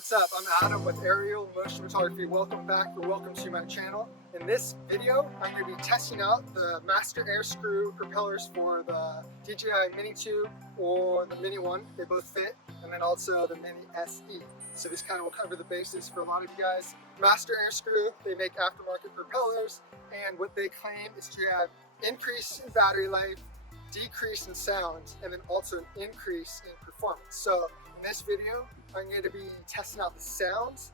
what's up? I'm Adam with Aerial Motion Photography. Welcome back or welcome to my channel. In this video, I'm going to be testing out the Master Airscrew propellers for the DJI Mini 2 or the Mini 1. They both fit, and then also the Mini SE. So this kind of will cover the bases for a lot of you guys. Master Airscrew, they make aftermarket propellers, and what they claim is to have increase in battery life, decrease in sound, and then also an increase in performance. So in this video, I'm going to be testing out the sounds,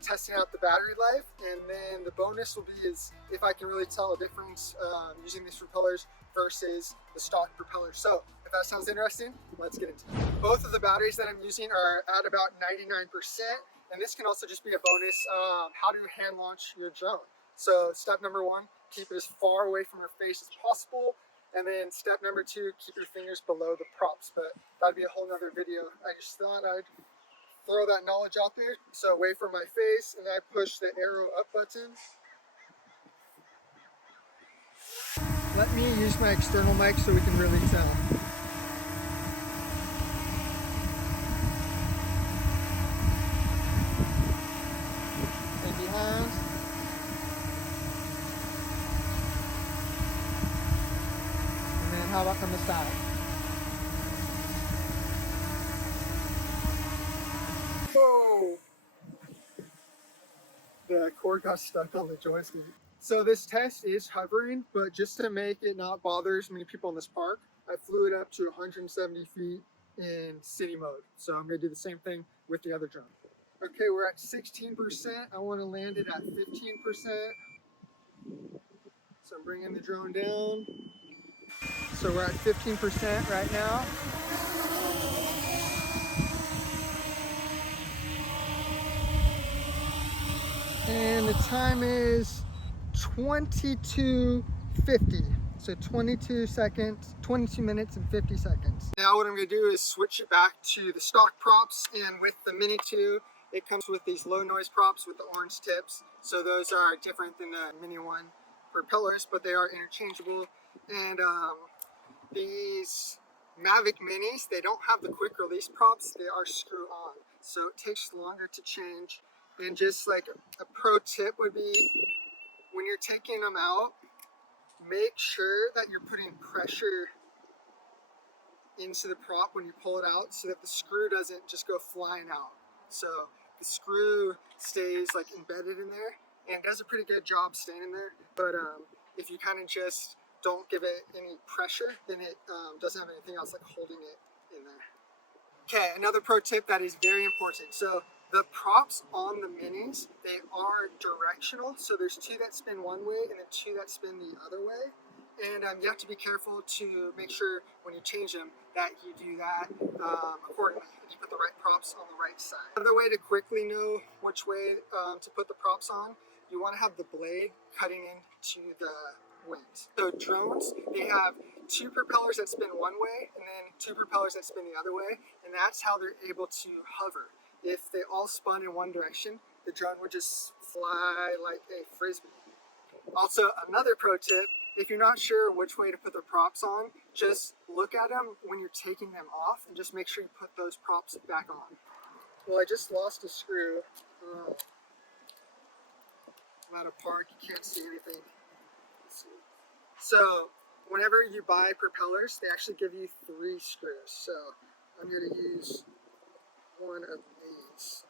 testing out the battery life, and then the bonus will be is if I can really tell a difference using these propellers versus the stock propellers. So if that sounds interesting, let's get into it. Both of the batteries that I'm using are at about 99%, and this can also just be a bonus how to hand launch your drone. So step number one, keep it as far away from your face as possible. And then step number two, keep your fingers below the props, but that'd be a whole nother video. I just thought I'd throw that knowledge out there. So away from my face, and I push the arrow up button. Let me use my external mic so we can really tell. And behind. How about from the side? Whoa! The cord got stuck on the joystick. So this test is hovering, but just to make it not bother as many people in this park, I flew it up to 170 feet in city mode. So I'm gonna do the same thing with the other drone. Okay, we're at 16%. I wanna land it at 15%. So I'm bringing the drone down. So we're at 15% right now. And the time is 22:50. So 22 minutes and 50 seconds. Now what I'm gonna do is switch it back to the stock props, and with the Mini 2, it comes with these low noise props with the orange tips. So those are different than the Mini 1 propellers, but they are interchangeable. And these Mavic Minis, they don't have the quick release props, they are screw on. So it takes longer to change. And just like a pro tip would be, when you're taking them out, make sure that you're putting pressure into the prop when you pull it out so that the screw doesn't just go flying out. So the screw stays like embedded in there and does a pretty good job staying in there. But if you kind of just don't give it any pressure, then it doesn't have anything else like holding it in there. Okay, another pro tip that is very important. So the props on the Minis, they are directional. So there's two that spin one way and then two that spin the other way. And you have to be careful to make sure when you change them that you do that accordingly. You put the right props on the right side. Another way to quickly know which way to put the props on, you want to have the blade cutting into the wings. So drones, they have two propellers that spin one way and then two propellers that spin the other way, and that's how they're able to hover. If they all spun in one direction, the drone would just fly like a frisbee. Also, another pro tip, if you're not sure which way to put the props on, just look at them when you're taking them off and just make sure you put those props back on. Well, I just lost a screw. I'm at a park, you can't see anything. So whenever you buy propellers, they actually give you 3 screws. So I'm going to use one of these.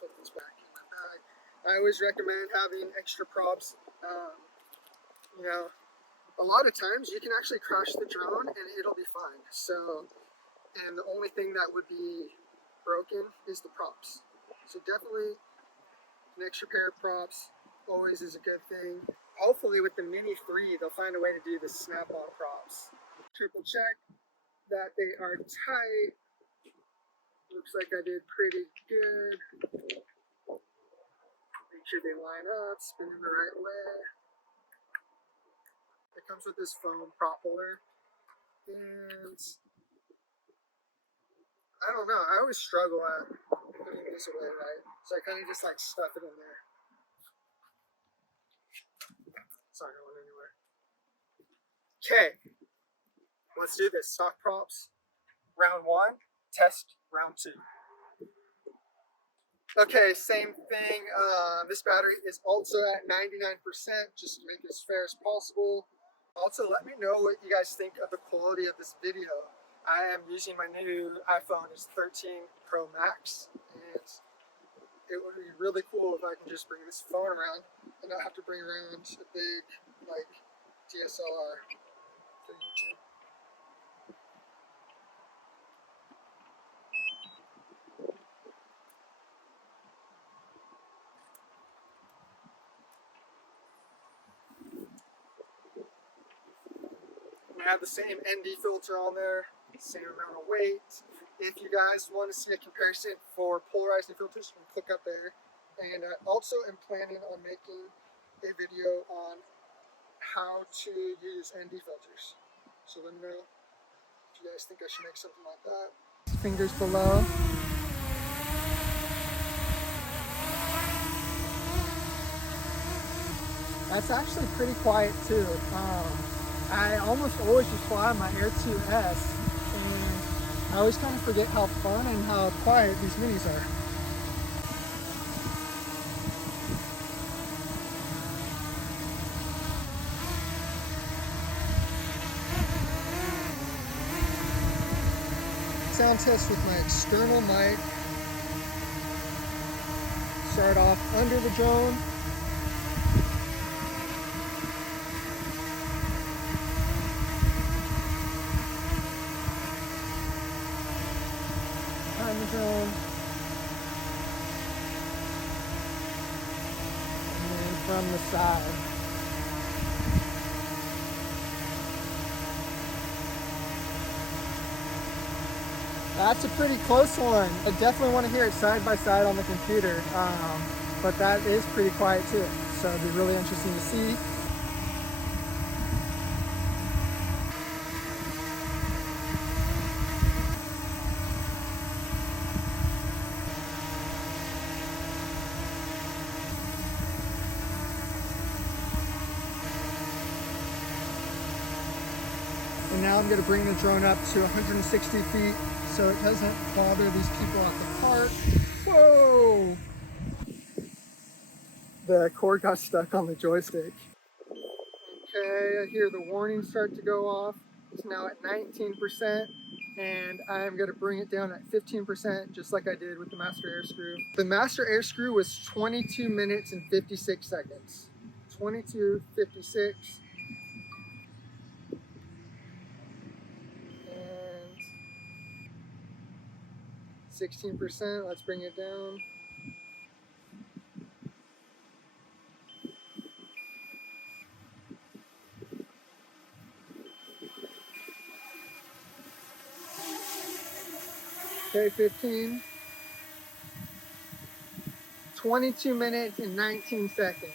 Put this back in my bag. I always recommend having extra props. You know, a lot of times you can actually crash the drone and it'll be fine. So, and the only thing that would be broken is the props. So definitely an extra pair of props always is a good thing. Hopefully with the Mini 3, they'll find a way to do the snap-on props. Triple check that they are tight. Looks like I did pretty good. Make sure they line up, spin in the right way. It comes with this foam propeller. And I don't know, I always struggle at putting this away right. So I kind of just like stuff it in there. It's not going anywhere. Okay, let's do this. Stock props. Round 1, test round 2. Okay, same thing. This battery is also at 99%, just to make it as fair as possible. Also, let me know what you guys think of the quality of this video. I am using my new iPhone, it's 13 Pro Max, and it would be really cool if I can just bring this phone around and not have to bring around a big, like, DSLR for YouTube. I have the same ND filter on there, same amount of weight. If you guys want to see a comparison for polarizing filters, you can click up there. And I also am planning on making a video on how to use ND filters. So let me know if you guys think I should make something like that. Fingers below. That's actually pretty quiet too. I almost always just fly my Air 2S, and I always kind of forget how fun and how quiet these minis are. Sound test with my external mic. Start off under the drone. Behind the drone. And then from the side. That's a pretty close one. I definitely want to hear it side by side on the computer, but that is pretty quiet too. So it'd be really interesting to see. And now I'm going to bring the drone up to 160 feet so it doesn't bother these people at the park. Whoa! The cord got stuck on the joystick. Okay, I hear the warning start to go off. It's now at 19%, and I'm going to bring it down at 15%, just like I did with the Master Airscrew. The Master Airscrew was 22 minutes and 56 seconds. 22:56. 16%, let's bring it down. Okay, 15. 22 minutes and 19 seconds.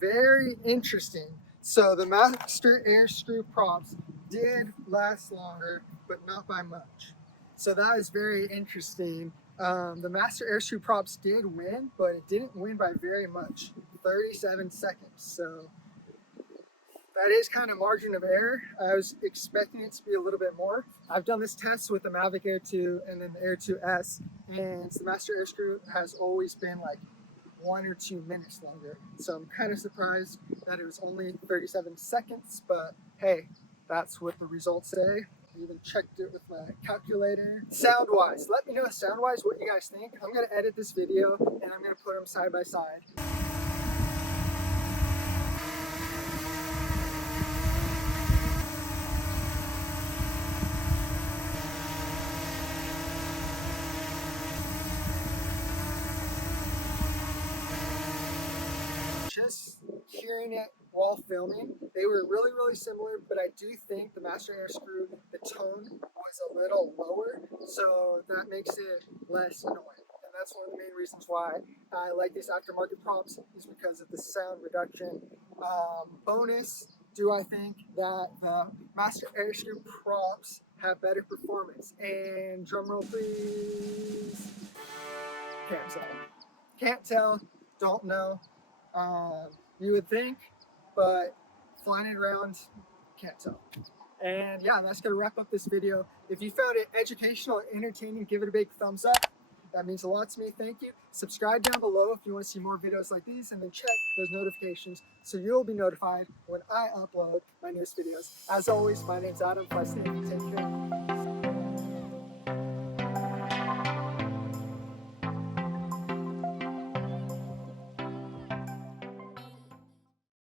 Very interesting. So the Master Airscrew Props did last longer, but not by much. So that is very interesting. The Master Airscrew Props did win, but it didn't win by very much, 37 seconds. So that is kind of margin of error. I was expecting it to be a little bit more. I've done this test with the Mavic Air 2 and then the Air 2S, and the Master Airscrew has always been like 1 or 2 minutes longer. So I'm kind of surprised that it was only 37 seconds, but hey, that's what the results say. I even checked it with my calculator. Sound-wise, let me know sound-wise what you guys think. I'm gonna edit this video and I'm gonna put them side by side. Just hearing it while filming, they were really similar, but I do think the Master Airscrew, the tone was a little lower, so that makes it less annoying. And that's one of the main reasons why I like these aftermarket props, is because of the sound reduction. Bonus, do I think that the Master Airscrew Props have better performance? And drum roll please. Can't tell. Can't tell, don't know. You would think, but flying it around, can't tell. And yeah, that's going to wrap up this video. If you found it educational and entertaining, give it a big thumbs up. That means a lot to me. Thank you. Subscribe down below if you want to see more videos like these, and then check those notifications so you'll be notified when I upload my newest videos. As always, my name's Adam. Take care.